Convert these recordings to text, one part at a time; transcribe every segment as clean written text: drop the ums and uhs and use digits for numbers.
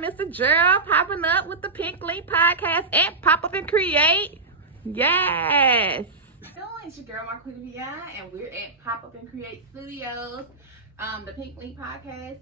Mr. Gerald popping up with the Pink Link Podcast at Pop Up and Create. Yes. It's your girl, Marquita Beyond, and we're at Pop Up and Create Studios, the Pink Link Podcast,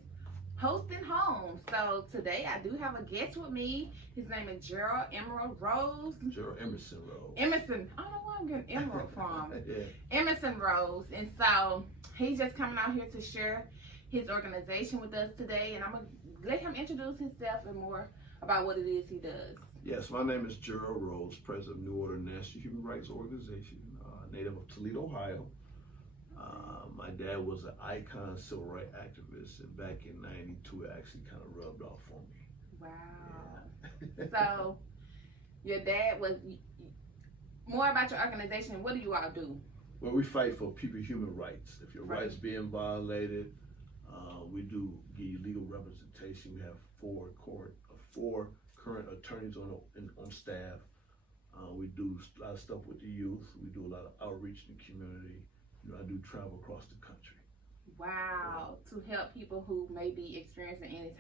hosting home. So today I do have a guest with me. His name is Gerald Emerson Rose. Gerald Emerson Rose. Emerson. I don't know where I'm getting Emerald from. Yeah. Emerson Rose. And so he's just coming out here to share his organization with us today, and I'm going to let him introduce himself and more about what it is he does. Yes, my name is Gerald Rose, president of New Order National Human Rights Organization, native of Toledo, Ohio. My dad was an icon civil rights activist, and back in '92, it actually kind of rubbed off on me. Wow. So, your dad was, more about your organization, what do you all do? Well, we fight for people's human rights. If your rights being violated, we do give you legal representation. We have four current attorneys on staff. We do a lot of stuff with the youth. We do a lot of outreach in the community. I do travel across the country. Wow, to help people who may be experiencing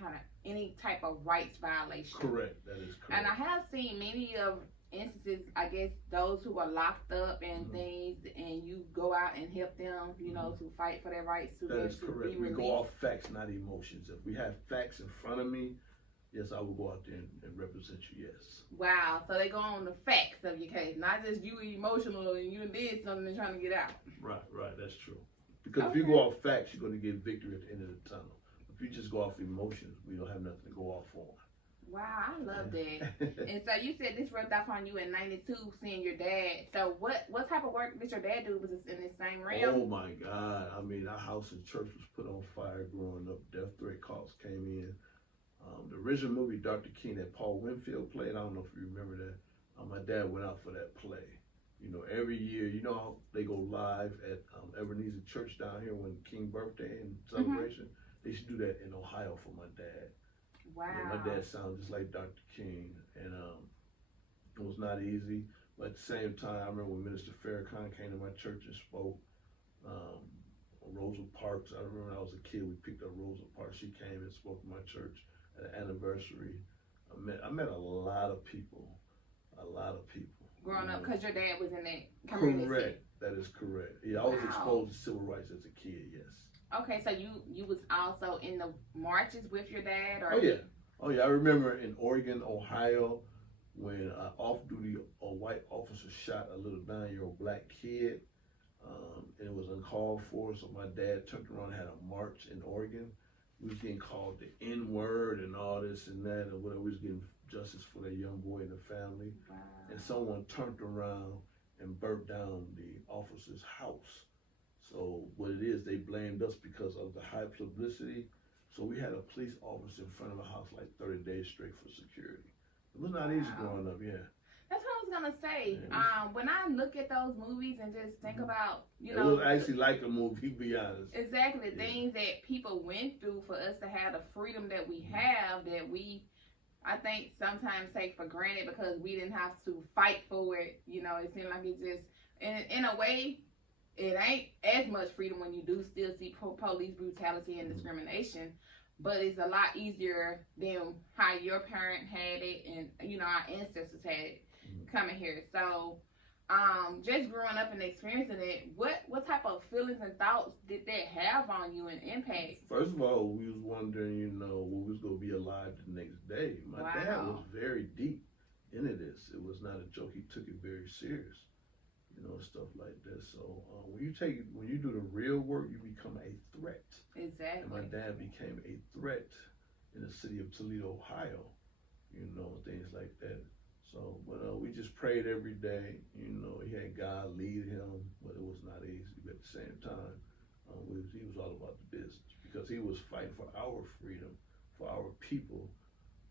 any type of rights violation. Correct, that is correct. And I have seen many of instances, I guess, those who are locked up and things, and you go out and help them, to fight for their rights to that is correct. be We released. go off facts, not emotions. If we have facts in front of me, yes, I will go out there and represent you, yes. Wow, so they go on the facts of your case, not just you emotional and you did something and trying to get out. Right, that's true. Because if you go off facts, you're going to get victory at the end of the tunnel. If you just go off emotions, we don't have nothing to go off on. Wow, I love that. And so you said this rubbed off on you in '92, seeing your dad. So what type of work did your dad do? Was this in the same realm? Oh my God. I mean, our house and church was put on fire growing up. Death threat calls came in. The original movie, Dr. King, that Paul Winfield played, I don't know if you remember that. My dad went out for that play. Every year, how they go live at Ebenezer Church down here when King birthday and celebration. They should do that in Ohio for my dad. Wow. My dad sounded just like Dr. King, and it was not easy. But at the same time, I remember when Minister Farrakhan came to my church and spoke. Rosa Parks, I remember when I was a kid, we picked up Rosa Parks. She came and spoke at my church at an anniversary. I met a lot of people. Growing up, because your dad was in that community. Correct. That is correct. Yeah, I was exposed to civil rights as a kid, yes. Okay, so you was also in the marches with your dad? Or Oh, yeah. I remember in Oregon, Ohio, when an off-duty white officer shot a little 9-year-old black kid. And it was uncalled for, so my dad turned around and had a march in Oregon. We was getting called the N-word and all this and that, and whatever. We was getting justice for that young boy and the family. Wow. And someone turned around and burnt down the officer's house. So what it is, they blamed us because of the high publicity. So we had a police officer in front of the house like 30 days straight for security. It was not easy growing up, yeah. That's what I was gonna say. When I look at those movies and just think about, it was actually like a movie, to be honest. Exactly, things that people went through for us to have the freedom that we have, that we, I think, sometimes take for granted because we didn't have to fight for it. It seemed like it just, in a way, it ain't as much freedom when you do still see police brutality and discrimination. But it's a lot easier than how your parent had it and, our ancestors had it coming here. So, just growing up and experiencing it, what type of feelings and thoughts did that have on you and impact? First of all, we was wondering, when we was going to be alive the next day. My dad was very deep into this. It was not a joke. He took it very serious, stuff like that. So when you do the real work, you become a threat. Exactly. And my dad became a threat in the city of Toledo, Ohio, things like that. So, but we just prayed every day. He had God lead him, but it was not easy. But at the same time, he was all about the business because he was fighting for our freedom, for our people,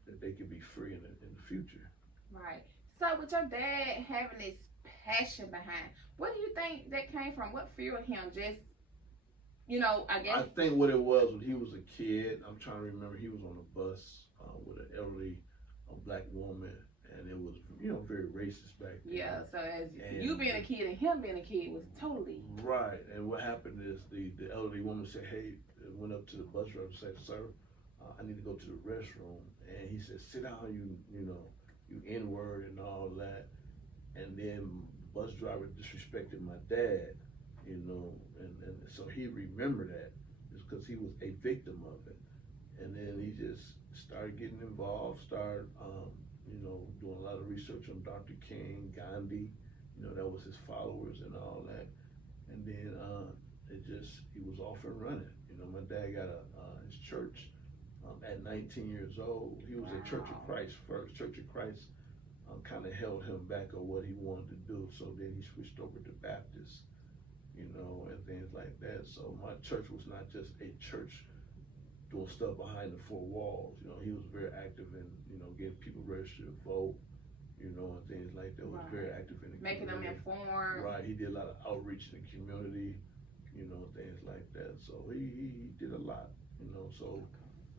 that they could be free in the future. Right. So, with your dad having this passion behind, what do you think that came from? What fueled him? Just, I guess. I think what it was when he was a kid, I'm trying to remember, he was on a bus with an elderly black woman. And it was, very racist back then. Yeah, so as you being a kid and him being a kid was totally... Right, and what happened is the elderly woman said, hey, went up to the bus driver and said, sir, I need to go to the restroom. And he said, sit down, you N-word and all that. And then the bus driver disrespected my dad, and so he remembered that. It's because he was a victim of it. And then he just started getting involved, doing a lot of research on Dr. King, Gandhi, that was his followers and all that. And then he was off and running. My dad got his church at 19 years old. He was at Church of Christ first. Church of Christ kind of held him back on what he wanted to do. So then he switched over to Baptist, and things like that. So my church was not just a church doing stuff behind the four walls. He was very active in, getting people registered to vote, and things like that. Was very active in the making community. them informed. Right. He did a lot of outreach in the community, things like that. So he did a lot, So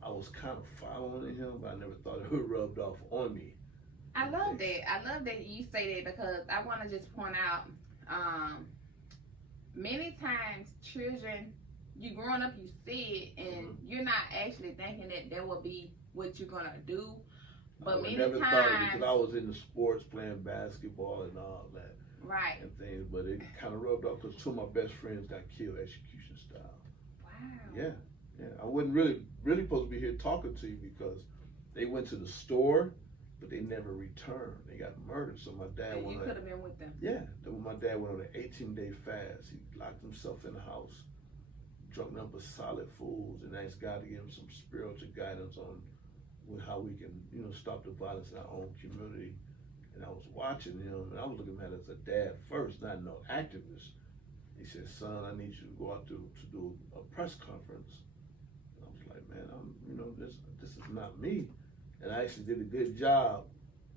I was kind of following him, but I never thought it would rubbed off on me. I love that. I love that you say that, because I want to just point out, many times children, you growing up, you see it, and you're not actually thinking that will be what you're gonna do. But many never times, thought it, because I was in the sports, playing basketball and all that, right, and things. But it kind of rubbed off because two of my best friends got killed execution style. Wow. Yeah. I wasn't really supposed to be here talking to you, because they went to the store, but they never returned. They got murdered. So my dad you could have been with them. Yeah. My dad went on an 18-day fast. He locked himself in the house, drunk number solid fools, and asked God to give him some spiritual guidance on how we can, stop the violence in our own community. And I was watching him, and I was looking at him as a dad first, not no activist. He said, son, I need you to go out to do a press conference. And I was like, man, this is not me. And I actually did a good job,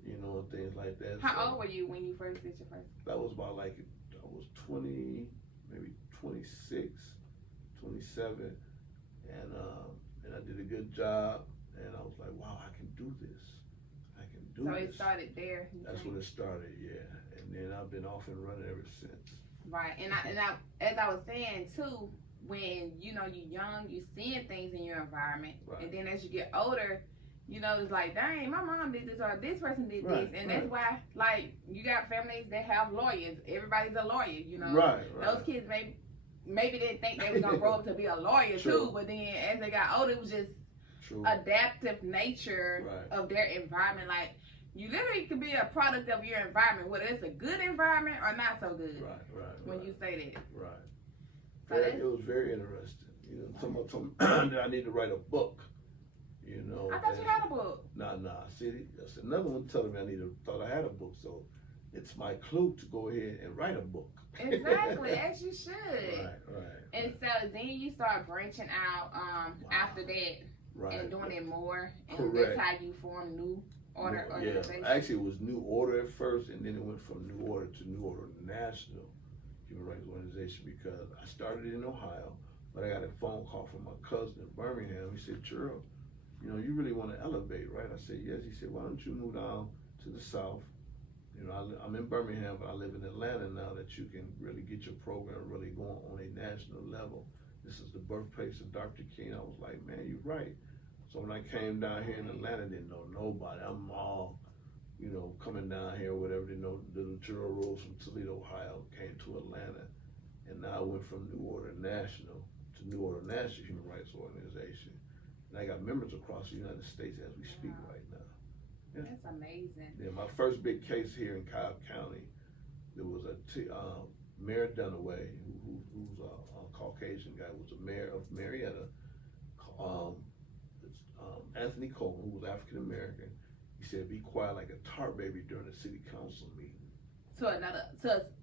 and things like that. How old were you when you first did your first? That was about I was 20, maybe 26, 27, and I did a good job, and I was like, wow, I can do this. So it started there. That's when it started, yeah. And then I've been off and running ever since. Right, and I, as I was saying too, when you're young, you're seeing things in your environment, and then as you get older, it's like, dang, my mom did this, or this person did this, and that's why, like, you got families that have lawyers. Everybody's a lawyer, Right. Those kids maybe didn't think they were gonna grow up to be a lawyer too, but then as they got older, it was just adaptive nature of their environment. Like, you literally could be a product of your environment, whether it's a good environment or not so good. Right. When you say that. Right. So it was very interesting. Someone told me that I need to write a book. I thought you had a book. Nah. See, that's another one telling me thought I had a book. So it's my clue to go ahead and write a book. Exactly, as you should. Right. And so then you start branching out after that, and doing it more. And that's how you form New Order organization. Yeah, actually it was New Order at first, and then it went from New Order to New Order National Human Rights Organization, because I started in Ohio, but I got a phone call from my cousin in Birmingham. He said, Gerald, you really want to elevate, right? I said, yes. He said, why don't you move down to the South? I'm in Birmingham, but I live in Atlanta now, that you can really get your program really going on a national level. This is the birthplace of Dr. King. I was like, man, you're right. So when I came down here in Atlanta, didn't know nobody. I'm all, coming down here, whatever. Didn't know little Gerald Rose from Toledo, Ohio, came to Atlanta. And now I went from New Order National to New Order National Human Rights Organization. And I got members across the United States as we speak right now. Yeah. That's amazing. Yeah, my first big case here in Cobb County, there was a Mayor Dunaway, who's a Caucasian guy, was a mayor of Marietta. Anthony Coleman, who was African American, he said, be quiet like a tar baby during a city council meeting. So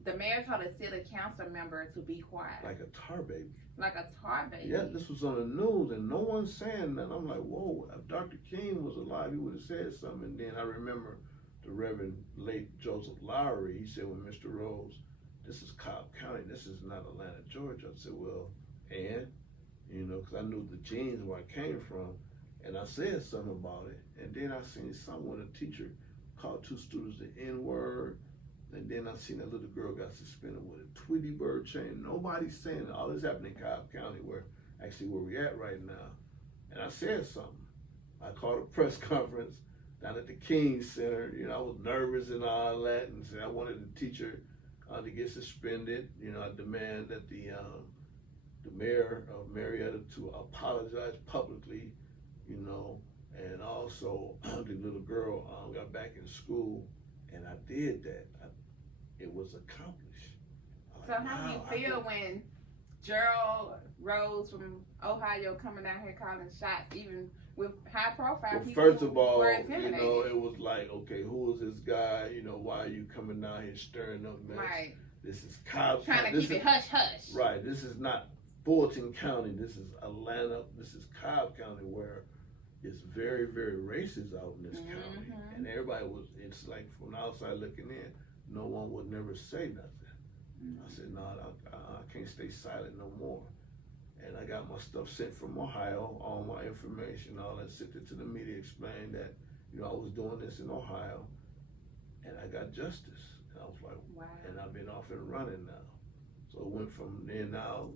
the mayor told a city council member to be quiet. Like a tar baby. Like a tar baby. Yeah, this was on the news, and no one's saying that. I'm like, whoa, if Dr. King was alive, he would have said something. And then I remember the Reverend late Joseph Lowry, he said, well, Mr. Rose, this is Cobb County, this is not Atlanta, Georgia. I said, well, and, because I knew the genes where I came from, and I said something about it. And then I seen someone, a teacher, called two students the N-word. And then I seen that little girl got suspended with a Tweety bird chain. Nobody's saying it. All this happened in Cobb County, where we at right now. And I said something. I called a press conference down at the King Center. You know, I was nervous and all that, and said I wanted the teacher to get suspended. You know, I demand that the mayor of Marietta to apologize publicly. You know, and also the little girl got back in school, and I did that. It was accomplished. So how do you feel when Gerald Rose from Ohio coming down here calling shots, even with high profile people? First of all, you know, it was like, okay, who is this guy? You know, why are you coming down here stirring up mess? Right. This is Cobb Trying County. to keep it hush hush. Right. This is not Fulton County. This is Atlanta. This is Cobb County, where it's very, very racist out in this county. And everybody it's like from the outside looking in, no one would never say nothing. I said, no, I can't stay silent no more. And I got my stuff sent from Ohio, all my information, all that, sent it to the media, explained that, you know, I was doing this in Ohio, and I got justice. And I was like, wow. And I've been off and running now. So it went from there now,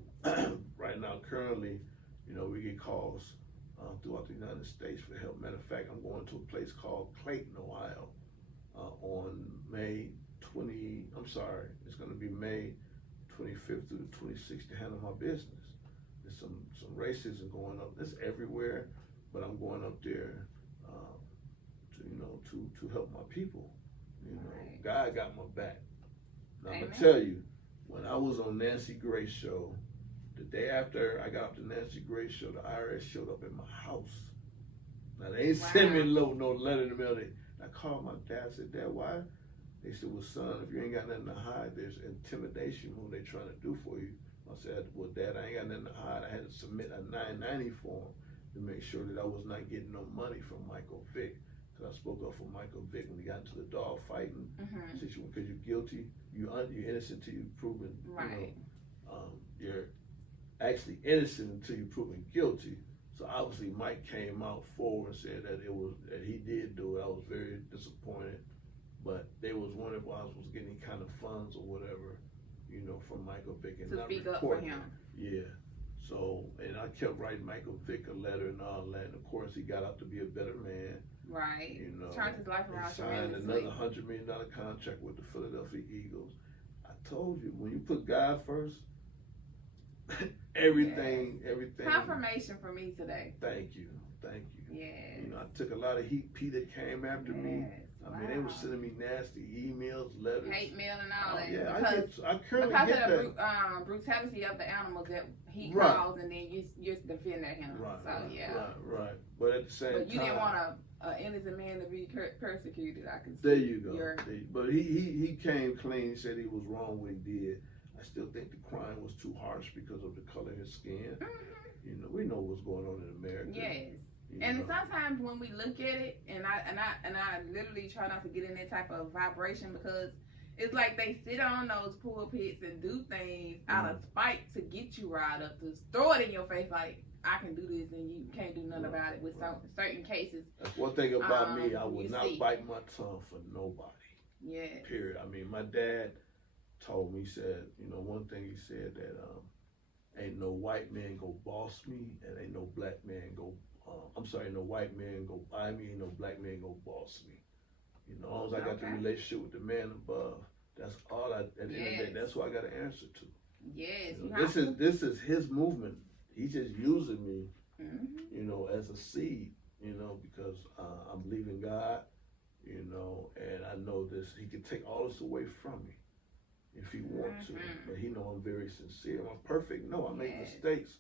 right now, currently, you know, we get calls throughout the United States for help. Matter of fact, I'm going to a place called Clayton, Ohio, on May 20, it's gonna be May 25th through the 26th to handle my business. There's some racism going up. It's everywhere, but I'm going up there to help my people. You know, right. God got my back. Now I'm gonna tell you, when I was on Nancy Grace show, the day after I got off the Nancy Grace show, the IRS showed up at my house. Now they ain't send me no letter in the mail. I called my dad, I said, Dad, why? They said, well, son, if you ain't got nothing to hide, there's intimidation when they trying to do for you. I said, well, Dad, I ain't got nothing to hide. I had to submit a 990 form to make sure that I was not getting no money from Michael Vick. Because I spoke up for Michael Vick when he got into the dog fighting situation. Because you're guilty, you're innocent until you're proven, right. You're actually innocent until you're proven guilty. So obviously Mike came out forward and said that that he did do it. I was very disappointed. But they was wondering if I was getting any kind of funds or whatever, you know, from Michael Vick and to not speak reporting. up for him. Yeah. So, and I kept writing Michael Vick a letter and all that. And of course, he got out to be a better man. Right. You know, turned his life around. He signed another $100 million contract with the Philadelphia Eagles. I told you, when you put God first, everything. Confirmation for me today. Thank you. Yeah. You know, I took a lot of heat. Peter came after me. I mean, they were sending me nasty emails, letters, hate mail, and all that. Yeah, I currently get that. Because of the brutality of the animals that he caused, and then you're defending him. Right. But at the same time, you didn't want an innocent man to be persecuted. I can see. There you go. But he came clean. He said he was wrong what he did. I still think the crime was too harsh because of the color of his skin. You know, we know what's going on in America. Yes. And sometimes when we look at it, and I literally try not to get in that type of vibration, because it's like they sit on those pulpits and do things out of spite to get you riled up, to throw it in your face like, I can do this and you can't do nothing about it with certain cases. That's one thing about me. I would not bite my tongue for nobody. Yeah. Period. I mean, my dad told me, he said, you know, one thing he said that ain't no white man go boss me, and ain't no black man go no white man go buy me, no black man go boss me. You know, as long as I got the relationship with the man above, that's all at the end of the day, that's who I got to answer to. Yes. You know, this is his movement. He's just using me, you know, as a seed, you know, because I'm believing God, you know, and I know he can take all this away from me if he wants to. But he know I'm very sincere. Am I perfect? No, I make mistakes.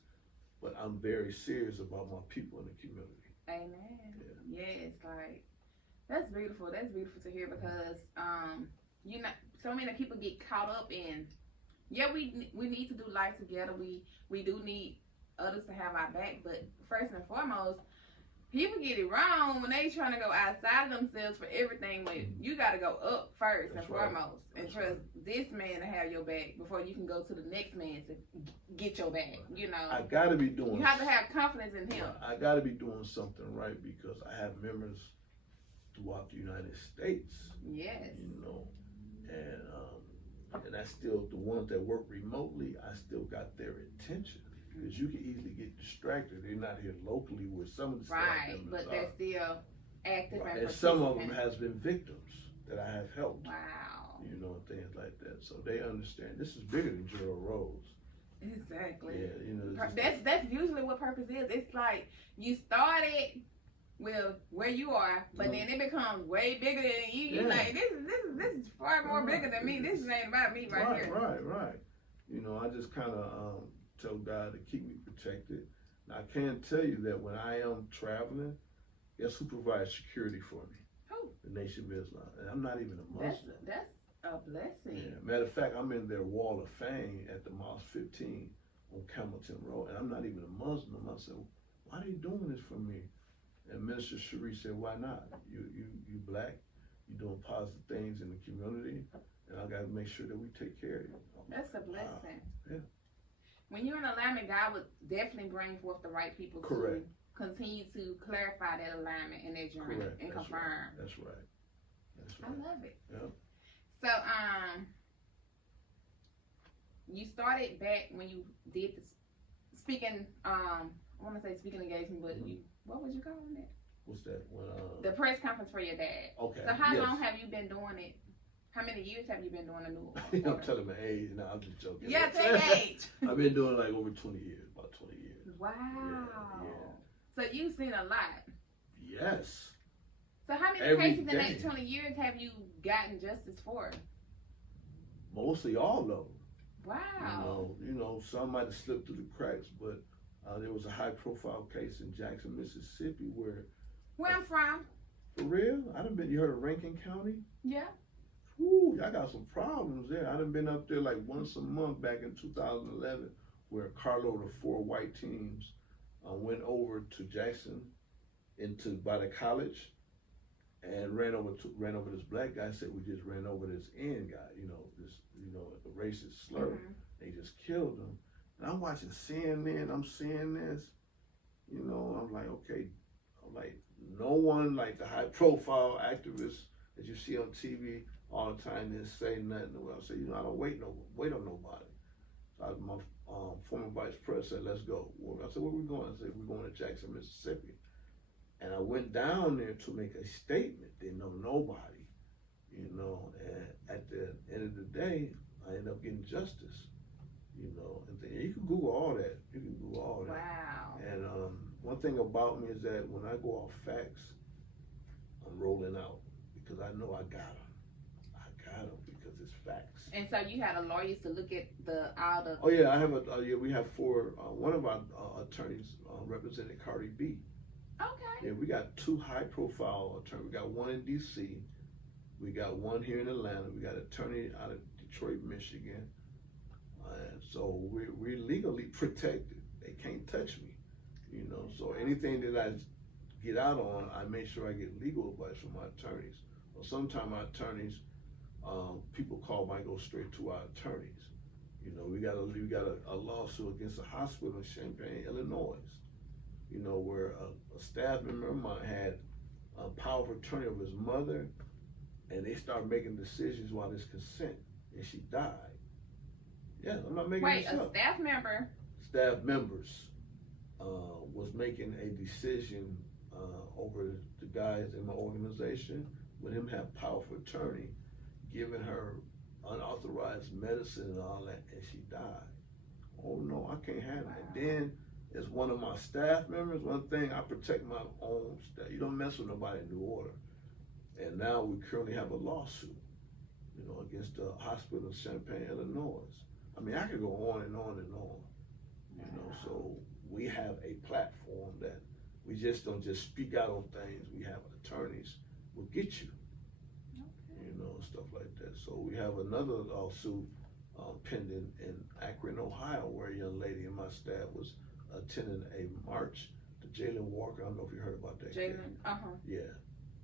But I'm very serious about my people in the community. Amen. Yes, like that's beautiful. That's beautiful to hear, because you know, so many people get caught up in. Yeah, we need to do life together. We do need others to have our back, but first and foremost, people get it wrong when they trying to go outside of themselves for everything. When you got to go up first and foremost, and trust this man to have your back before you can go to the next man to get your back. You know, I got to be doing. You have to have confidence in him. I got to be doing something right, because I have members throughout the United States. Yes. You know, and I still, the ones that work remotely, I still got their attention. because you can easily get distracted. They're not here locally with some of the staff Right, members but are. they're still active Right. and And some of them participating. has been victims that I have helped. Wow. You know, things like that. So they understand this is bigger than Gerald Rose. Exactly. Yeah, you know. That's usually what purpose is. It's like you started with where you are, but then it becomes way bigger than you. You're like, this is far more bigger than me. This ain't about me right here. Right. You know, I just kind of tell God to keep me protected. And I can tell you that when I am traveling, guess who provides security for me? Who? The Nation of Islam. And I'm not even a Muslim. That's a blessing. Yeah. Matter of fact, I'm in their Wall of Fame at the Mosque 15 on Campbellton Road, and I'm not even a Muslim. I said, why are they doing this for me? And Minister Cherie said, why not? You black, you doing positive things in the community, and I got to make sure that we take care of you. That's a blessing. Yeah. When you're in alignment, God would definitely bring forth the right people Correct. to continue to clarify that alignment in that journey and That's confirm. Right. That's right. I love it. Yeah. So, you started back when you did the speaking, I want to say speaking engagement, but what would you call it? What's that? The press conference for your dad. Okay. So how long have you been doing it? How many years have you been doing the new I'm telling my age. No, I'm just joking. Yeah, tell age. I've been doing like over 20 years, about 20 years. Wow. Yeah. So you've seen a lot. Yes. So how many Every cases in day. that 20 years have you gotten justice for? Mostly all of them. Wow. You know, some might have slipped through the cracks, but there was a high-profile case in Jackson, Mississippi, where I'm from. for real, you heard of Rankin County? Yeah. Woo, I got some problems there. I done been up there like once a month back in 2011, where a carload of 4 white teams went over to Jackson by the college and ran over this black guy. Said we just ran over this N guy, a racist slur. Mm-hmm. They just killed him. And I'm watching CNN. I'm seeing this. I'm like, okay. I'm like, no one like the high-profile activists that you see on TV all the time didn't say nothing. Well, I said, I don't wait on nobody. So my former vice president said, let's go. I said, where we going? I said, we're going to Jackson, Mississippi. And I went down there to make a statement. Didn't know nobody, and at the end of the day, I ended up getting justice, and you can Google all that. Wow. And one thing about me is that when I go off facts, I'm rolling out because I know I got them because it's facts. And so you had a lawyer to look at all the. Oh yeah, I have we have 4. One of our attorneys represented Cardi B. Okay. Yeah, we got 2 high-profile attorneys. We got one in D.C. We got one here in Atlanta. We got an attorney out of Detroit, Michigan. And so we're legally protected. They can't touch me, So anything that I get out on, I make sure I get legal advice from my attorneys. Well, sometimes my attorneys, people might go straight to our attorneys. We got a lawsuit against a hospital in Champaign, Illinois. Where a staff member of mine had a power of attorney of his mother, and they started making decisions while this consent, and she died. Yeah, I'm not making this up. Wait, a staff member? Staff members was making a decision over the guys in my organization with him have power of attorney, giving her unauthorized medicine and all that, and she died. Oh no, I can't have that. Then as one of my staff members, one thing, I protect my own staff. You don't mess with nobody in New Order. And now we currently have a lawsuit, against the hospital in Champaign, Illinois. I mean, I could go on and on and on, so we have a platform that we just don't just speak out on things. We have attorneys will get you, stuff like that. So we have another lawsuit pending in Akron, Ohio, where a young lady in my staff was attending a march to Jalen Walker. I don't know if you heard about that. Jalen, Yeah,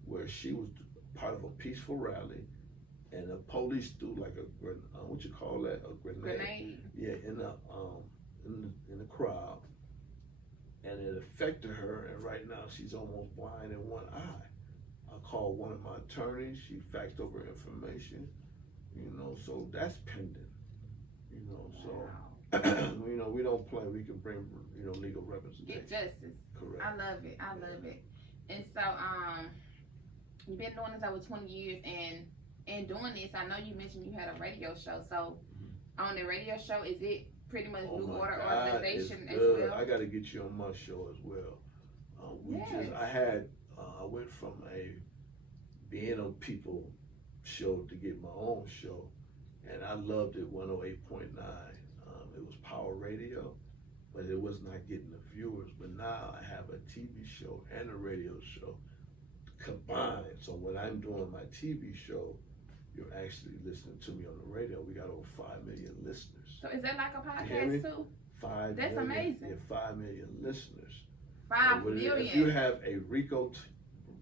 where she was part of a peaceful rally, and the police threw like a grenade. Yeah, in the crowd, and it affected her. And right now she's almost blind in one eye. I called one of my attorneys. She faxed over information. So that's pending. So you know, we don't play. We can bring, you know, legal representation. Get justice. Correct. I love it. I love it. And so, you've been doing this over 20 years, and doing this, I know you mentioned you had a radio show. So, on the radio show, is it pretty much New Order Organization as well? I got to get you on my show as well. I went from being on people show to get my own show, and I loved it. 108.9. It was power radio, but it was not getting the viewers. But now I have a TV show and a radio show combined. So when I'm doing my TV show, you're actually listening to me on the radio. We got over 5 million listeners. So is that like a podcast too? 5 That's million, amazing. Yeah, 5 million listeners. 5 million. If you have a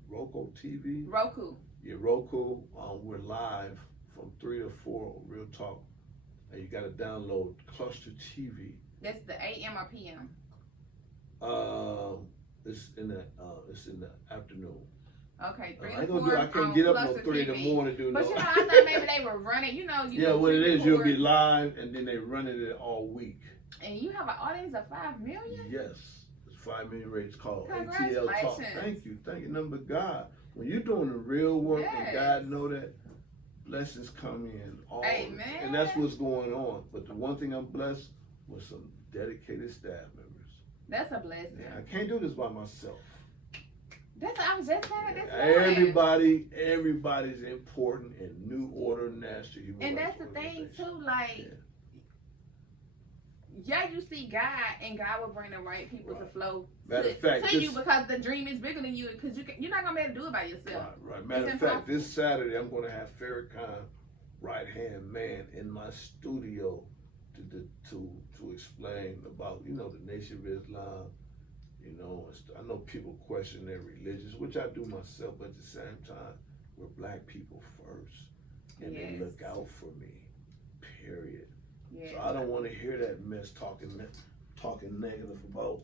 Roku TV. Roku. Yeah, Roku. We're live from 3 to 4 Real Talk. And you got to download Cluster TV. That's the AM or PM? It's in the afternoon. Okay, 3 to 4. I can't get up no 3 in the morning to do But no. you know, I thought maybe they were running. You know, yeah, what it is, you'll be live, and then they running it all week. And you have an audience of 5 million? Yes, it's 5 million rates called ATL Talk. Congratulations. Thank you, number God. When you're doing the real work, and God know that, blessings come in all, Amen. And that's what's going on. But the one thing I'm blessed with some dedicated staff members. That's a blessing. Yeah, I can't do this by myself. That's what I was just saying. Everybody's important in New Order National Human And Rights that's the thing Organization. too, like, yeah, you see God, and God will bring the right people to flow to you, because the dream is bigger than you, because you're not gonna be able to do it by yourself. Right. Matter of fact, this Saturday I'm gonna have Farrakhan, right hand man, in my studio to explain about, you know, the Nation of Islam. You know, I know people question their religions, which I do myself, but at the same time, we're black people first, and they look out for me, period. Yes. So I don't want to hear that mess talking negative about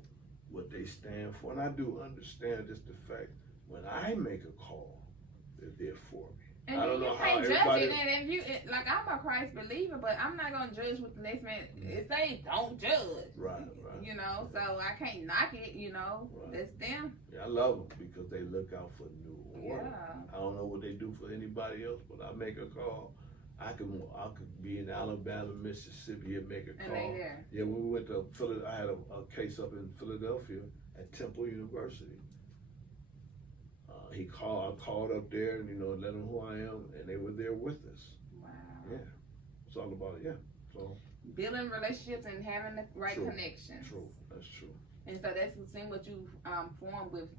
what they stand for. And I do understand just the fact, when I make a call, they're there for me. And I don't know how can't everybody... judge it, and if you, like, I'm a Christ believer, but I'm not gonna judge what the next man. It say don't judge. Right. You know, so I can't knock it. You know, that's them. Yeah, I love them because they look out for New Order. Yeah. I don't know what they do for anybody else, but I make a call. I could be in Alabama, Mississippi, and make a call. And they there. Yeah, when we went to Philadelphia, I had a case up in Philadelphia at Temple University. I called up there and, you know, let them who I am, and they were there with us. Wow. Yeah, it's all about it. Yeah, so building relationships and having the right connections. True, that's true. And so that's the thing. What you formed with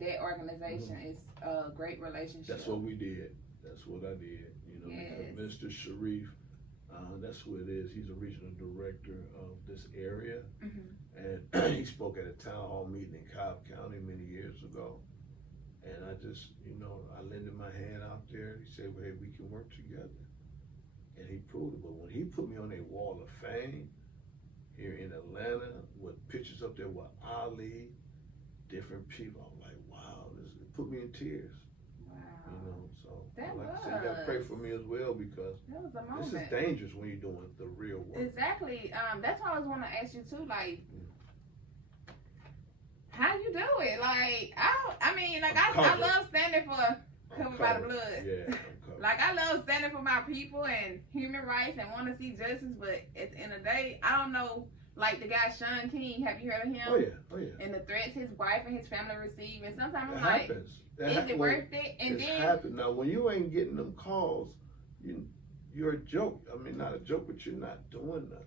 that organization is a great relationship. That's what we did. That's what I did. You know, because Mr. Sharif, that's who it is. He's a regional director of this area, and he spoke at a town hall meeting in Cobb County many years ago. And I just, you know, I lended my hand out there. He said, well, hey, we can work together. And he proved it. But when he put me on a wall of fame here in Atlanta with pictures up there with Ali, different people, I'm like, wow, it put me in tears. Wow. You know, so that like I said, you gotta pray for me as well, because that was a moment. This is dangerous when you're doing the real work. Exactly. That's why I was want to ask you too, like, how you do it? Like, I love standing for Covered by the Blood. Yeah, like, I love standing for my people and human rights and want to see justice, but at the end of the day, I don't know, like the guy Sean King, have you heard of him? Oh yeah. And the threats his wife and his family receive, and sometimes I'm like, is it worth it? And then happens. Now, when you ain't getting them calls, you're a joke. I mean, not a joke, but you're not doing nothing.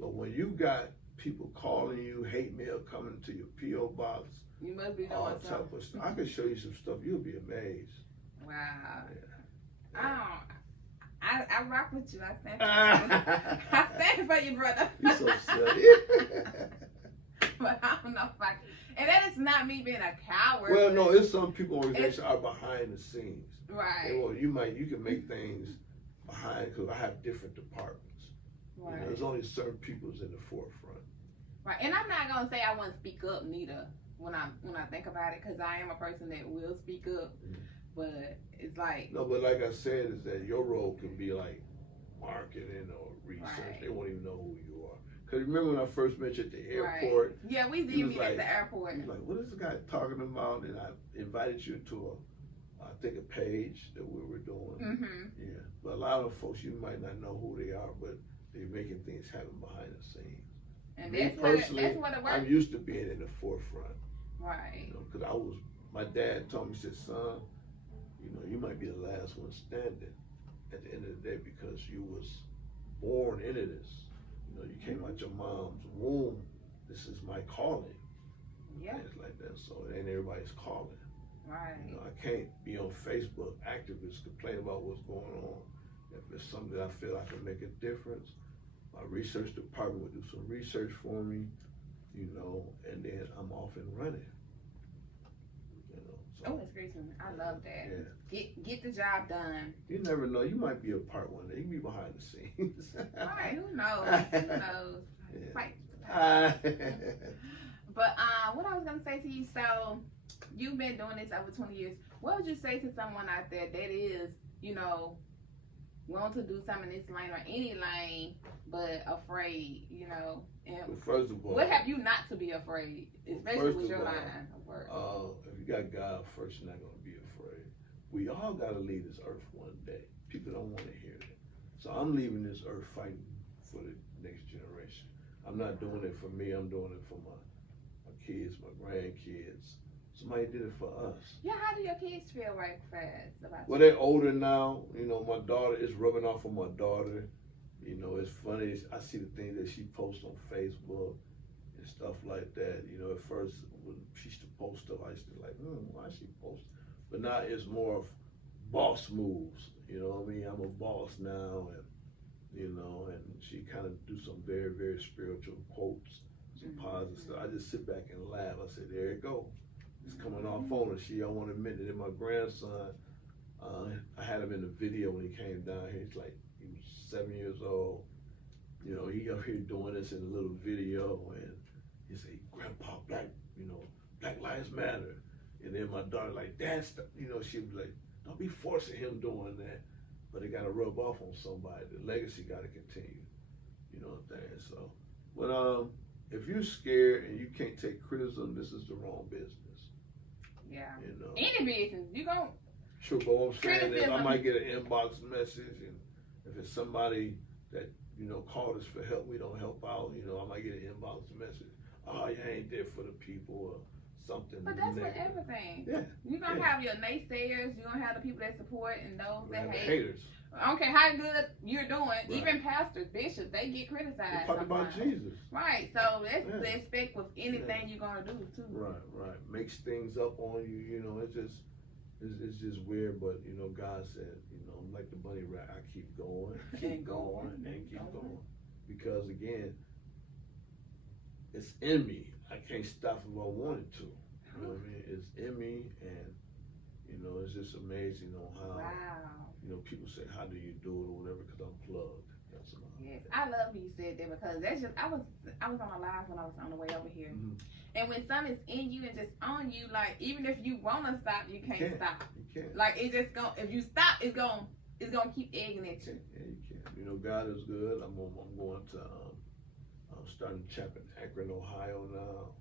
But when you got people calling you, hate mail coming to your P.O. box, you must be doing all something. type of stuff. I can show you some stuff. You'll be amazed. Wow. Yeah. I rock with you. I stand for you. I stand for you, brother. You're so silly. But I don't know if I can. And that is not me being a coward. Well, no, it's some people organizations are behind the scenes. Right. Well, you can make things behind, because I have different departments. Right. You know, there's only certain people's in the forefront. Right. And I'm not gonna say I won't speak up neither when I think about it, because I am a person that will speak up. But it's like, no, but like I said, is that your role can be like marketing or research. Right. They won't even know who you are. Cause remember when I first met you at the airport? Right. Yeah, we did meet at the airport. He was like, what is this guy talking about? And I invited you to I think a page that we were doing. Mm-hmm. Yeah, but a lot of folks, you might not know who they are, but they're making things happen behind the scenes. And Me that's personally, what it works. I'm used to being in the forefront. Right. You know, because my dad told me, he said, son, you know, you might be the last one standing at the end of the day because you was born into this. You know, you came out your mom's womb. This is my calling. Yeah. Things like that. So it ain't everybody's calling. Right. You know, I can't be on Facebook activists complain about what's going on. If it's something that I feel I can make a difference, my research department will do some research for me, you know, and then I'm off and running. You know. So, oh, that's great to me. I love that. Yeah. Get the job done. You never know. You might be a part one day. You can be behind the scenes. Right. Who knows? Who knows? Yeah. Fight. But what I was gonna say to you, so you've been doing this over 20 years. What would you say to someone out there that is, you know, want to do something in this lane or any lane, but afraid, you know? And well, first of all, what have you not to be afraid, especially with your line of work? If you got God first, you're not gonna be afraid. We all gotta leave this earth one day. People don't want to hear that. So I'm leaving this earth fighting for the next generation. I'm not doing it for me. I'm doing it for my kids, my grandkids. Somebody did it for us. Yeah, how do your kids feel right fast about well, they're older now. You know, my daughter is rubbing off on my daughter. You know, it's funny. I see the things that she posts on Facebook and stuff like that. You know, at first, when she used to post stuff, I used to like, why she post? But now it's more of boss moves. You know what I mean? I'm a boss now, and you know, and she kind of do some very, very spiritual quotes, some positive stuff. I just sit back and laugh. I said, there it go. It's coming off on her. She don't want to admit it. And my grandson, I had him in the video when he came down here. He was 7 years old. You know, he up here doing this in a little video, and he said, Grandpa, Black Lives Matter. And then my daughter like, Dad, you know, she'd be like, don't be forcing him doing that. But it got to rub off on somebody. The legacy got to continue. You know what I'm saying? So, but if you're scared and you can't take criticism, this is the wrong business. Yeah. You know. Any business, you gon' Sure, but what I'm saying is I might get an inbox message, and if it's somebody that, you know, called us for help, we don't help out, you know, I might get an inbox message. Oh, you ain't there for the people or something. But that's negative. with everything. Yeah. You're going to have your naysayers, you're going to have the people that support and those that hate. Haters. I don't care how good you're doing. Right. Even pastors, bishops, they get criticized. They talk about Jesus. Right. So that's the expect with anything you're gonna do too. Right. Makes things up on you. You know, it's just weird. But you know, God said, you know, I'm like the bunny rabbit. I keep going, keep going, and keep going. Because again, it's in me. I can't stop if I wanted to. You know what I mean? It's in me, and you know, it's just amazing on how. Wow. You know, people say, how do you do it or whatever, because I'm plugged. That's about it. Yes, I love you said that because that's just, I was on a live when I was on the way over here. Mm-hmm. And when something's in you and just on you, like, even if you want to stop, you can't stop. You can't. Like, it just if you stop, it's going to keep egging at you. Yeah, you can't. You know, God is good. I'm going to, I'm starting to chapter in Akron, Ohio now.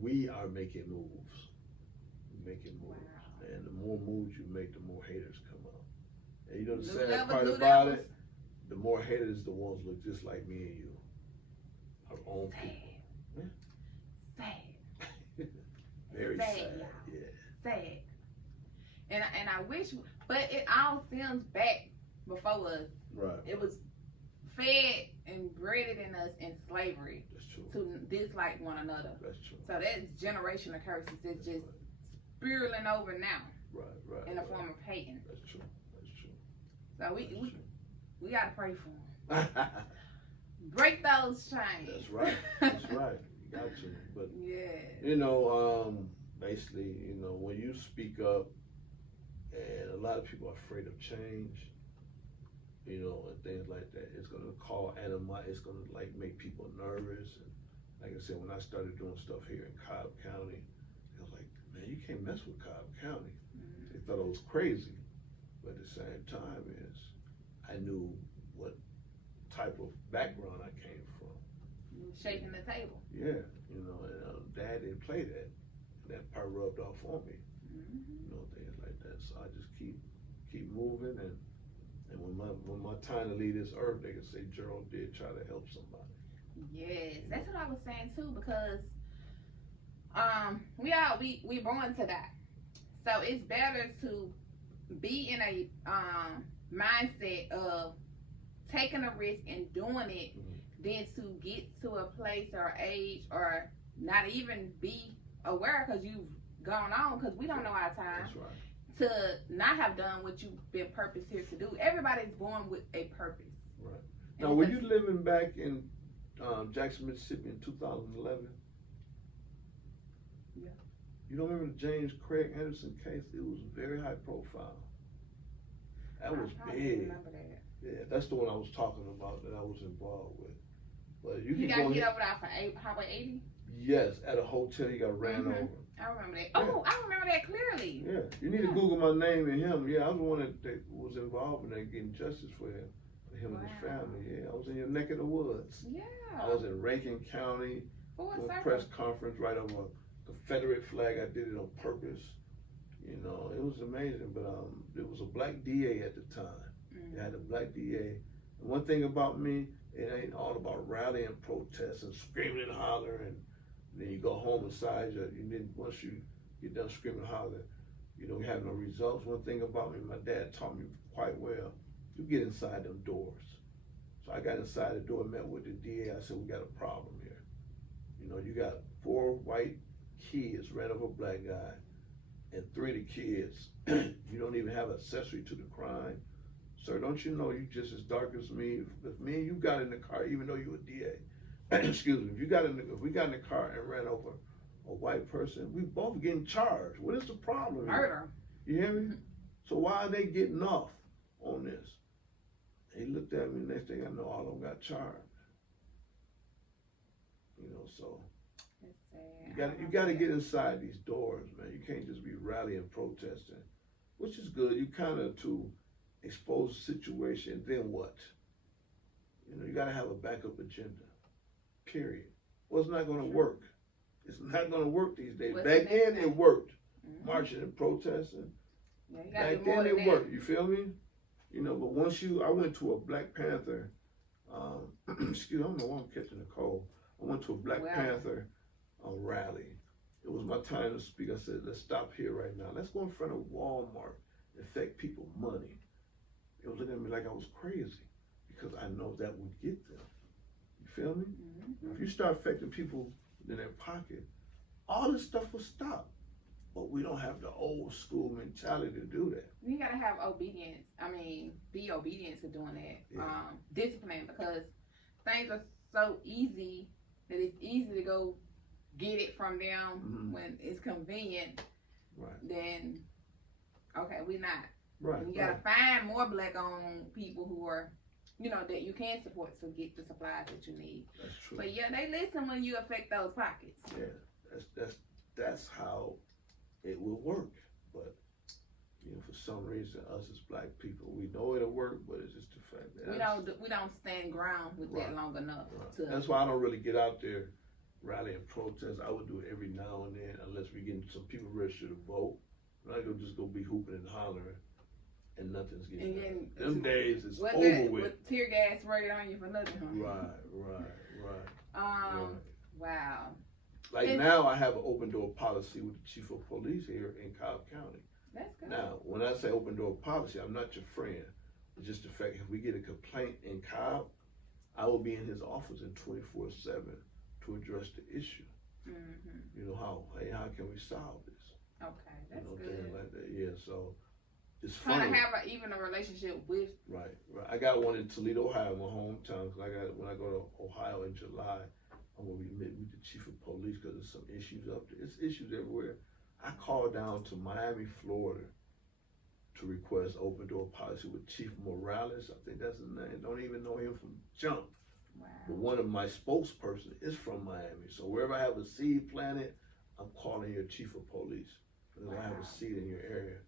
We are making moves. Making moves. Wow. And the more moves you make, the more haters come out. And you know the New sad levels, part new about levels. it? The more haters, the ones look just like me and you. Our own people. Sad. Very sad. sad. Yeah. Sad. And I wish, but it all stems back before us. Right. It was fed and bred in us in slavery. That's true. To dislike one another. That's true. So that's generational curses. It's just spiraling over now. Right. In the form of hating. That's true. So we gotta pray for them. Break those chains. That's right. You got to. But yeah. you know, basically, you know, when you speak up, and a lot of people are afraid of change, you know, and things like that, it's gonna cause animosity. It's gonna like make people nervous. And like I said, when I started doing stuff here in Cobb County, I was like, man, you can't mess with Cobb County. They thought I was crazy, but at the same time, I knew what type of background I came from. Shaking the table. Yeah, you know, and Dad didn't play that. And that part rubbed off on me. You know, things like that. So I just keep moving, and when my time to leave this earth, they can say Gerald did try to help somebody. Yes, that's what I was saying too, because we born to die. So it's better to be in a mindset of taking a risk and doing it than to get to a place or age or not even be aware because you've gone on, because we don't know our time. That's right. To not have done what you've been purposed here to do. Everybody's born with a purpose. Right. Now, were you living back in Jackson, Mississippi in 2011? Yeah. You don't remember the James Craig Anderson case? It was very high profile. That was big. Remember that. Yeah, that's the one I was talking about that I was involved with. But He got hit over there for Highway 80? Yes, at a hotel he got ran over. I remember that. Yeah. Oh, I remember that clearly. Yeah, you need to Google my name and him. Yeah, I was the one that was involved in that, getting justice for him and his family. Yeah, I was in your neck of the woods. Yeah. I was in Rankin County, doing a press conference right over a Confederate flag. I did it on purpose. You know, it was amazing. But there was a black DA at the time. They had a black DA. And one thing about me, it ain't all about rallying, protests, and screaming and hollering. And then you go home inside you. And then once you get done screaming and hollering, you don't have no results. One thing about me, my dad taught me quite well. You get inside them doors. So I got inside the door, met with the DA. I said, we got a problem here. You know, you got 4 white kids ran over a black guy, and 3 of the kids, you don't even have accessory to the crime. Sir, don't you know you just as dark as me? If me and you got in the car, even though you a DA, excuse me, if we got in the car and ran over a white person, we both getting charged. What is the problem? Murder. You hear me? So why are they getting off on this? He looked at me, next thing I know, all of them got charged. You know, so you got to get inside these doors, man. You can't just be rallying, protesting, which is good. You kind of to expose the situation, then what? You know, you got to have a backup agenda, period. Well, it's not going to work. It's not going to work these days. Back then, it worked. Marching and protesting. Back then, it worked. You feel me? You know, but once I went to a Black Panther, excuse me, I don't know why I'm catching a cold. I went to a Black Panther rally. It was my time to speak. I said, let's stop here right now. Let's go in front of Walmart and affect people money. It was looking at me like I was crazy because I know that would get them. You feel me? If you start affecting people in their pocket, all this stuff will stop. But we don't have the old school mentality to do that. You gotta have obedience. I mean, be obedient to doing that. Yeah. Discipline, because things are so easy that it's easy to go get it from them when it's convenient. Right. Then, okay, we're not. Right. And you gotta find more black-owned people who are, you know, that you can support to get the supplies that you need. That's true. But yeah, they listen when you affect those pockets. Yeah, that's how it will work. But you know, for some reason, us as black people, we know it'll work, but it's just the fact that we don't stand ground with that long enough. Right. That's why I don't really get out there rally and protest. I would do it every now and then, unless we get some people registered to vote. I'm not gonna just go be hooping and hollering, and nothing's getting done. Them days is over with. Tear gas sprayed on you for nothing. Right. Wow. Like now, I have an open door policy with the chief of police here in Cobb County. That's good. Now, when I say open door policy, I'm not your friend. It's just the fact if we get a complaint in Cobb, I will be in his office in 24/7 to address the issue. You know, how can we solve this? Okay, that's good. Things like that. Yeah, so it's trying funny. to have even a relationship with. Right. I got one in Toledo, Ohio, my hometown. Cause when I go to Ohio in July, I'm gonna be meeting with the chief of police because there's some issues up there. It's issues everywhere. I called down to Miami, Florida, to request open door policy with Chief Morales. I think that's his name. Don't even know him from jump. Wow. But one of my spokesperson is from Miami. So wherever I have a seed planted, I'm calling your chief of police. Because I have a seed in your area.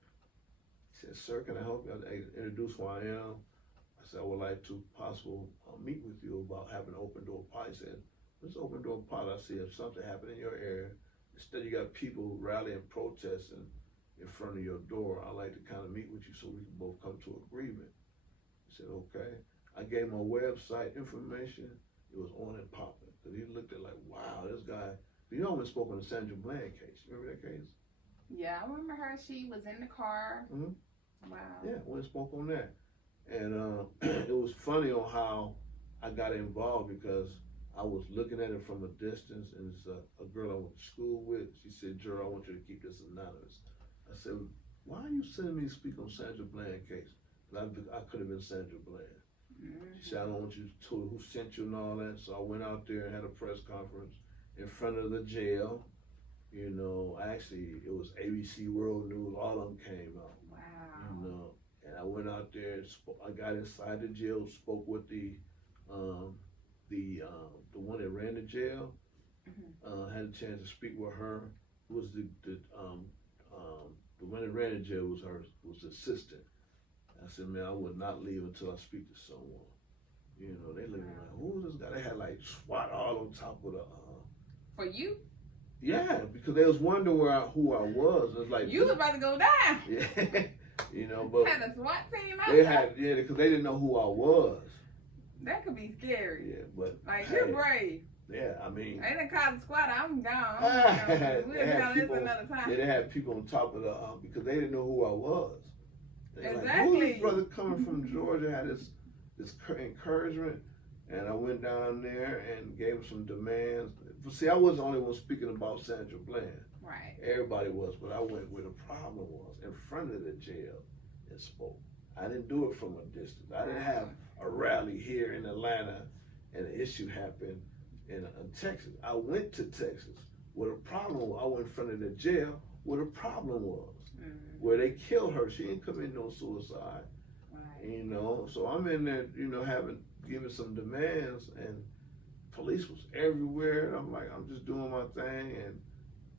He said, sir, can I help you? I introduced who I am. I said, I would like to possibly meet with you about having an open door pot. He said, let's open door pot. I see if something happened in your area. Instead, you got people rallying, protesting in front of your door. I'd like to kind of meet with you so we can both come to agreement. He said, okay. I gave him my website information. It was on and popping. Because he looked at like, wow, this guy. You know, when spoke on the Sandra Bland case. Remember that case? Yeah, I remember her. She was in the car. Mm-hmm. Wow. Yeah, when spoke on that. And it was funny on how I got involved because I was looking at it from a distance, and it's a girl I went to school with. She said, Gerald, I want you to keep this anonymous. I said, why are you sending me to speak on Sandra Bland case? I could have been Sandra Bland. Mm-hmm. She said, I don't want you to tell who sent you and all that. So I went out there and had a press conference in front of the jail. You know, actually, it was ABC World News. All of them came out. Wow. You know, and I went out there. I got inside the jail. Spoke with the one that ran the jail. Mm-hmm. Had a chance to speak with her. Who was the one that ran the jail was the assistant. I said, man, I would not leave until I speak to someone. You know, they looked like, who is this guy? They had like SWAT all on top of the. For you? Yeah, because they was wondering who I was. It was like you was about to go down. Yeah, you know, but had a SWAT team out they there? had because they didn't know who I was. That could be scary. Yeah, but like you're brave. Yeah, I mean, they didn't call the squad. I'm gone. We'll tell this another time. Yeah, they had people on top of the because they didn't know who I was. They exactly. Like, who is this brother coming from Georgia? Had this encouragement, and I went down there and gave him some demands. See, I wasn't the only one speaking about Sandra Bland. Right. Everybody was, but I went where the problem was, in front of the jail, and spoke. I didn't do it from a distance. I didn't have a rally here in Atlanta, and an issue happened in Texas. I went to Texas where the problem was. I went in front of the jail where the problem was, where they killed her. She didn't commit no suicide. Right. You know, so I'm in there, you know, giving some demands, and police was everywhere. I'm like, I'm just doing my thing, and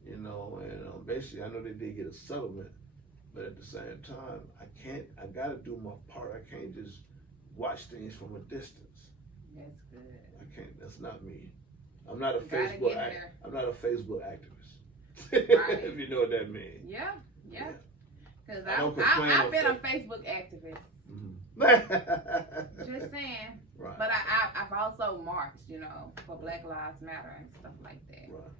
you know, and basically, I know they did get a settlement, but at the same time, I got to do my part. I can't just watch things from a distance. That's good. I can't. That's not me. I'm not a Facebook. I'm not a Facebook activist. Right. If you know what that means. Yeah. Because I've been a Facebook activist. Mm-hmm. Just saying. Right. But I've also marched, you know, for Black Lives Matter and stuff like that. Right.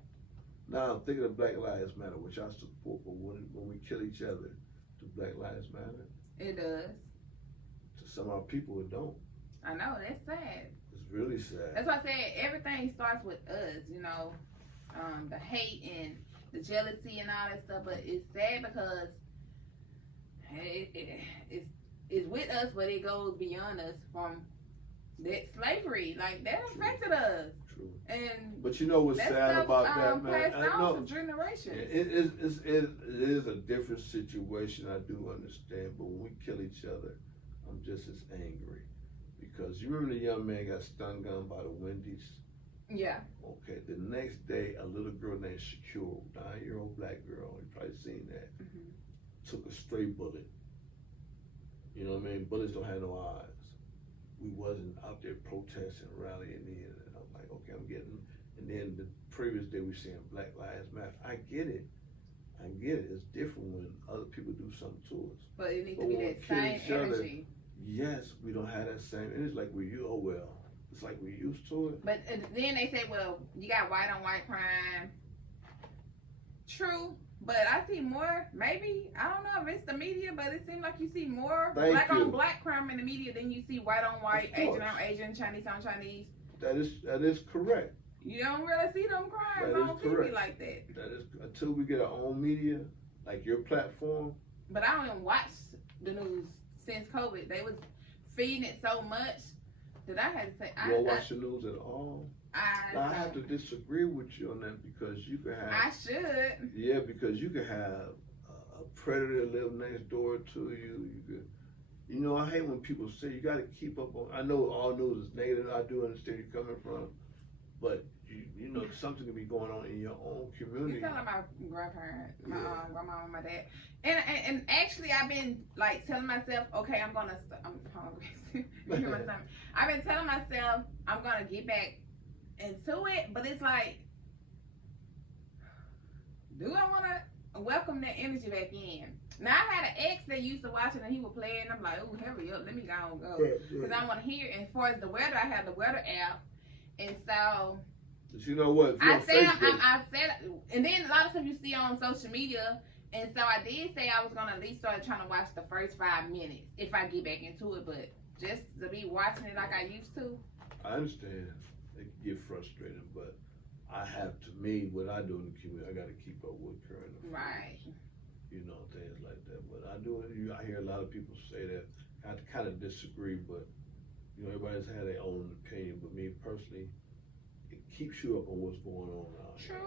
Now I'm thinking of Black Lives Matter, which I support, but when we kill each other, do Black Lives Matter? It does. To some of our people, it don't. I know, that's sad. It's really sad. That's why I said everything starts with us, you know, the hate and the jealousy and all that stuff. But it's sad because it's with us, but it goes beyond us from that slavery. Like, that affected us. True. But you know what's sad about that, man? Passed down for generations. It is a different situation, I do understand, but when we kill each other, I'm just as angry. Because you remember the young man got stun gunned by the Wendy's? Yeah. Okay, the next day, a little girl named Shakur, 9-year-old black girl, you probably seen that, took a stray bullet. You know what I mean? Bullets don't have no eyes. We wasn't out there protesting, rallying in, and I'm like, okay, I'm getting, and then the previous day we saying Black Lives Matter. I get it. It's different when other people do something to us. But it needs to be that same energy. Yes, we don't have that same, and it's like it's like we're used to it. But then they say, well, you got white on white crime. True, but I see more, maybe, I don't know if it's the media, but it seems like you see more black on black crime in the media than you see white on white, Asian on Asian, Chinese on Chinese. That is correct. You don't really see them crimes on TV like that. That is, until we get our own media, like your platform. But I don't even watch the news since COVID. They was feeding it so much that I had to say, you don't watch the news at all? I have to disagree with you on that, because you could have. I should. Yeah, because you could have a predator live next door to you. You could, you know, I hate when people say you got to keep up on. I know all news is negative. I do understand you're coming from, but you know, something can be going on in your own community. You sound like my grandparents, my grandma and my dad. And actually, I've been like telling myself, okay, I'm hungry. You hear what I'm saying? I've been telling myself I'm gonna get back into it, but it's like, do I want to welcome that energy back in? Now, I had an ex that used to watch it and he would play it, and I'm like, oh, hurry up, let me go and go. Because I want to hear it. And as far as the weather, I have the weather app. And so, but you know what? I said, and then a lot of stuff you see on social media. And so I did say I was going to at least start trying to watch the first 5 minutes if I get back into it. But just to be watching it like I used to. I understand. It can get frustrating, but I have, to me, what I do in the community, I got to keep up with current affairs. Right. You know, things like that. But I do it. I hear a lot of people say that. I kind of disagree, but you know, everybody's had their own opinion. But me personally, it keeps you up on what's going on out here.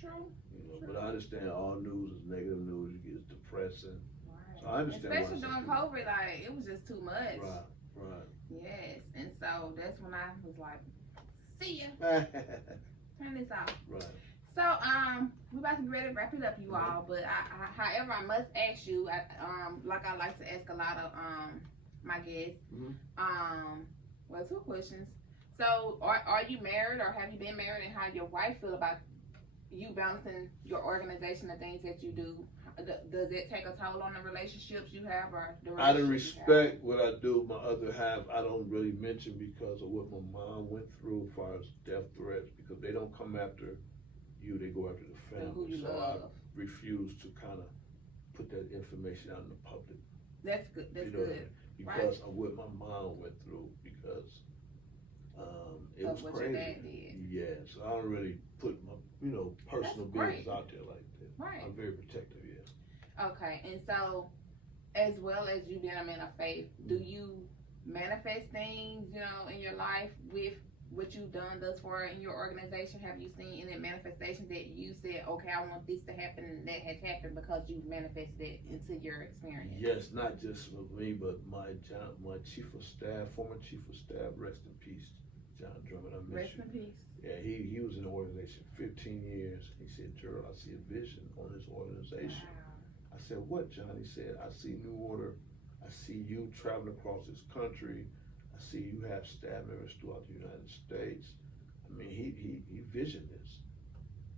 True. You know, but I understand all news is negative news. It gets depressing. Right. So I understand. Especially during COVID, like it was just too much. Right. Yes, and so that's when I was like, see ya. Turn this off. Right. So, we're about to get ready to wrap it up, you all. But however, I must ask you, like I like to ask a lot of my guests. Well, 2 questions. So, are you married, or have you been married, and how your wife feel about you balancing your organization, the things that you do? Does it take a toll on the relationships you have, or the out of respect what I do, my other half I don't really mention because of what my mom went through as far as death threats, because they don't come after you, they go after the family. Who you so love. I refuse to kind of put that information out in the public. That's good. That's good. Because of what my mom went through, because it was what crazy. Your dad did. Yeah, so I don't really put my personal business out there like that. Right. I'm very protective. Okay, and so, as well as you being a man of faith, do you manifest things, in your life with what you've done thus far in your organization? Have you seen any manifestations that you said, okay, I want this to happen, and that has happened because you've manifested it into your experience? Yes, not just with me, but my chief of staff, former chief of staff, rest in peace, John Drummond. I miss you. Rest in peace. Yeah, he was in the organization 15 years. He said, Gerald, I see a vision on this organization. Wow. I said, what, John? He said, I see New Order. I see you traveling across this country. I see you have staff members throughout the United States. I mean, he visioned this.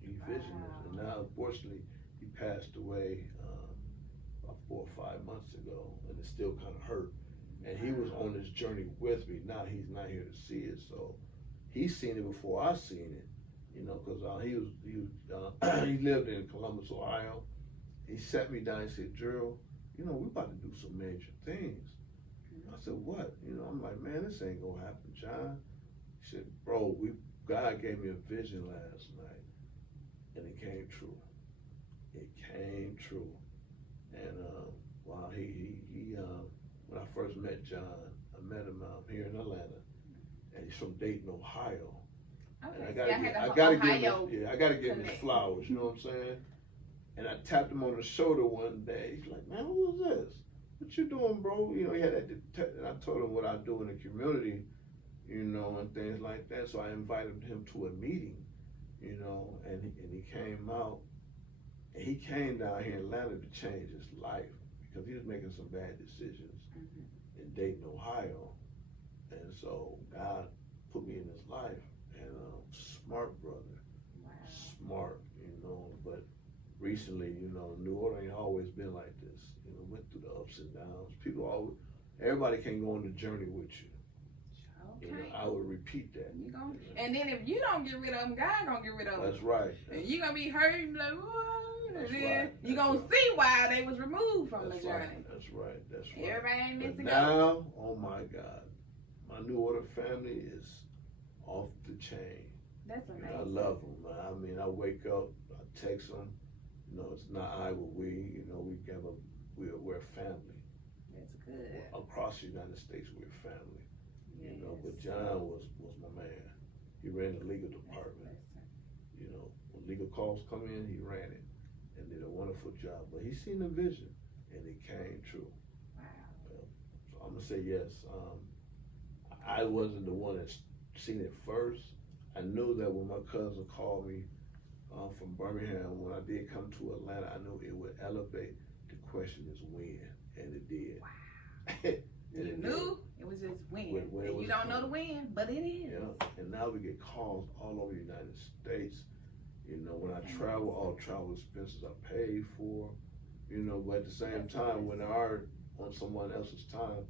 He visioned this. And now, unfortunately, he passed away about 4 or 5 months ago, and it still kind of hurt. And he was on this journey with me. Now he's not here to see it, so he's seen it before I seen it. Because he lived in Columbus, Ohio. He sat me down and said, Gerald, we're about to do some major things. I said, what? I'm like, man, this ain't gonna happen, John. He said, bro, God gave me a vision last night, and it came true. It came true. And wow, he when I first met John, I met him here in Atlanta, and he's from Dayton, Ohio. Okay. And I gotta give him his flowers. You know what I'm saying? And I tapped him on the shoulder one day. He's like, man, who is this? What you doing, bro? He had that, and I told him what I do in the community, and things like that. So I invited him to a meeting, and he came out, and he came down here in Atlanta to change his life because he was making some bad decisions in Dayton, Ohio. And so God put me in his life, and smart brother, smart, but recently, New Order ain't always been like this. Went through the ups and downs. Everybody can't go on the journey with you. Okay. I would repeat that. And then if you don't get rid of them, God gonna get rid of them. That's right. And you gonna be hurting like, what? That's and then right. you gonna see why they was removed from the journey. That's right. Everybody ain't meant to go. Now, oh my God, my New Order family is off the chain. That's amazing. I love them, man. I mean, I wake up, I text them. It's not I, but we. We're a family. That's good. Across the United States, we're a family. Yes. But John was my man. He ran the legal department. When legal calls come in, he ran it and did a wonderful job. But he seen the vision, and it came true. Wow. So I'm gonna say yes. I wasn't the one that seen it first. I knew that when my cousin called me from Birmingham, when I did come to Atlanta, I knew it would elevate. The question is when, and it did. Wow. You knew it was just when. And you don't know the when, but it is. Yeah. And now we get calls all over the United States. You know, when I travel, all travel expenses are paid for. You know, but at the same time, when I are on someone else's time,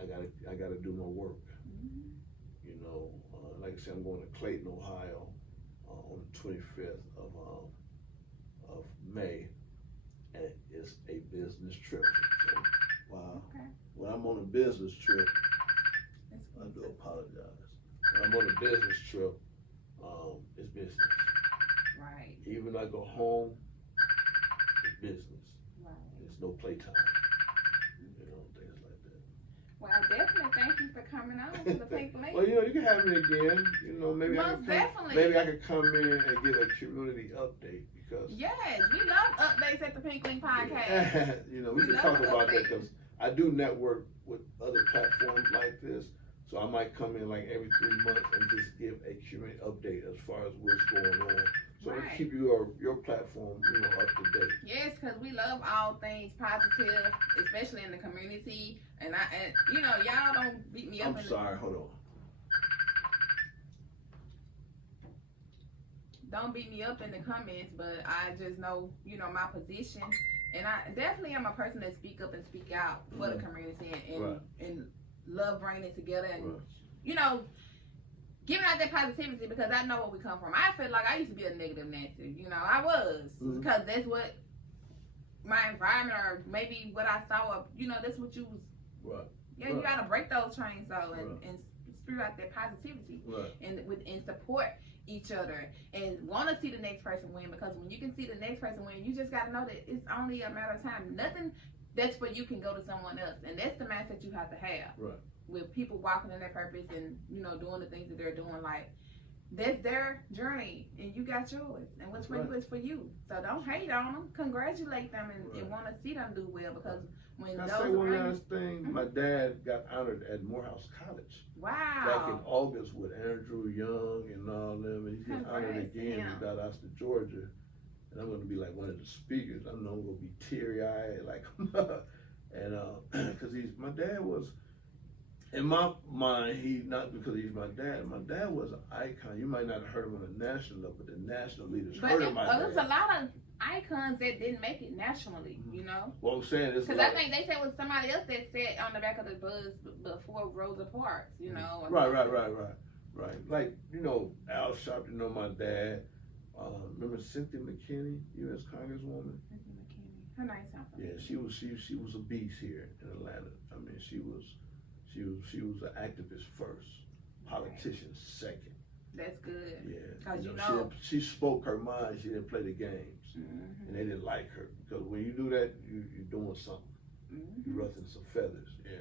I gotta do my work. Mm-hmm. You know, like I said, I'm going to Clayton, Ohio, on the 25th of May, and it's a business trip. So, wow. Okay. When I'm on a business trip, I do apologize. When I'm on a business trip, it's business. Right. Even I go home, it's business. Right. There's no playtime. You know, things like that. Well, I definitely thank you for coming on to the Pink Link. Well, you know, you can have me again. You know, maybe Most definitely. Maybe I could come in and give a community update because. Yes, we love updates at the Pink Link podcast. Yeah. You know, we can talk about that because I do network with other platforms like this. So I might come in like every 3 months and just give a community update as far as what's going on. So Right. to keep your platform, you know, up to date. Yes, because we love all things positive, especially in the community. And you know, y'all don't beat me up. I'm sorry, hold on. Don't beat me up in the comments, but I just know, you know, my position. And I definitely am a person that speak up and speak out for the community and love bringing it together and, you know, giving out that positivity because I know where we come from. I feel like I used to be a negative Nancy. You know, I was. Because that's what my environment or maybe what I saw, or, you know, that's what you was. Yeah, you got to break those trains, though, and spew out that positivity and support each other and want to see the next person win, because when you can see the next person win, you just got to know that it's only a matter of time. Nothing that's for you can go to someone else, and that's the mindset you have to have. With people walking in their purpose and, you know, doing the things that they're doing, like that's their journey and you got yours, and what's for you is for you. So don't hate on them, congratulate them, and want to see them do well, because when Can those I say one last thing? My dad got honored at Morehouse College. Wow. Back in August with Andrew Young and all them, and he's getting honored again in Valdosta, Georgia. And I'm gonna be like one of the speakers. I know I'm gonna be teary-eyed, like, and because my dad was, in my mind, not because he's my dad. My dad was an icon. You might not have heard him on the national level, but the national leaders heard of my dad. There's a lot of icons that didn't make it nationally, you know. Well, I'm saying this because I think they said it was somebody else that sat on the back of the bus before Rosa Parks, you know. Right. Like, you know, Al Sharpton, you know, my dad. Remember Cynthia McKinney, U.S. Congresswoman? Cynthia McKinney. Her name sounds familiar. Yeah, she was a beast here in Atlanta. I mean, she was an activist first, politician second. That's good. Yeah, because you know she spoke her mind. She didn't play the games, and they didn't like her, because when you do that, you're doing something. You're ruffling some feathers. Yeah.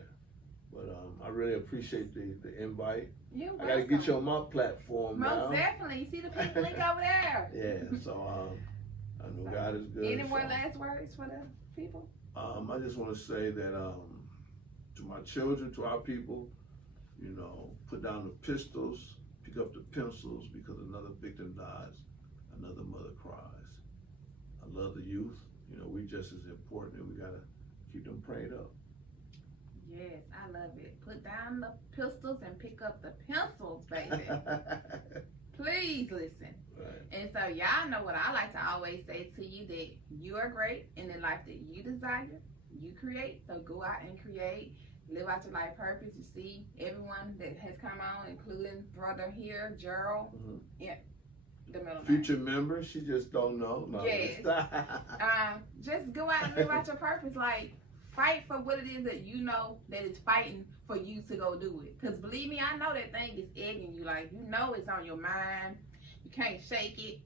But I really appreciate the invite. You're welcome. I gotta get you on my platform now. Most definitely. You see the Pink Link over there. Yeah. So I know God is good. Any more last words for the people? I just want to say that to my children, to our people, you know, put down the pistols, pick up the pencils, because another victim dies, another mother cries. I love the youth. You know, we just as important, and we gotta keep them prayed up. Yes, I love it. Put down the pistols and pick up the pencils, baby. Please listen. And so y'all know what I like to always say to you, that you are great in the life that you desire, you create. So go out and create, live out your life purpose. You see everyone that has come on, including brother here, Gerald. Yeah, the middle future member. She just don't know. No, yes. Just go out and live out your purpose. Like, fight for what it is that you know that is fighting for you to go do it. Because believe me, I know that thing is egging you. Like, you know it's on your mind. You can't shake it.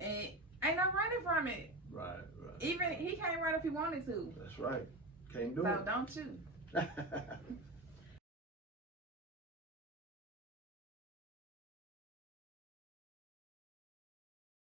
And ain't no running from it. Right. Even he can't run if he wanted to. That's right. Can't do so it. So don't you.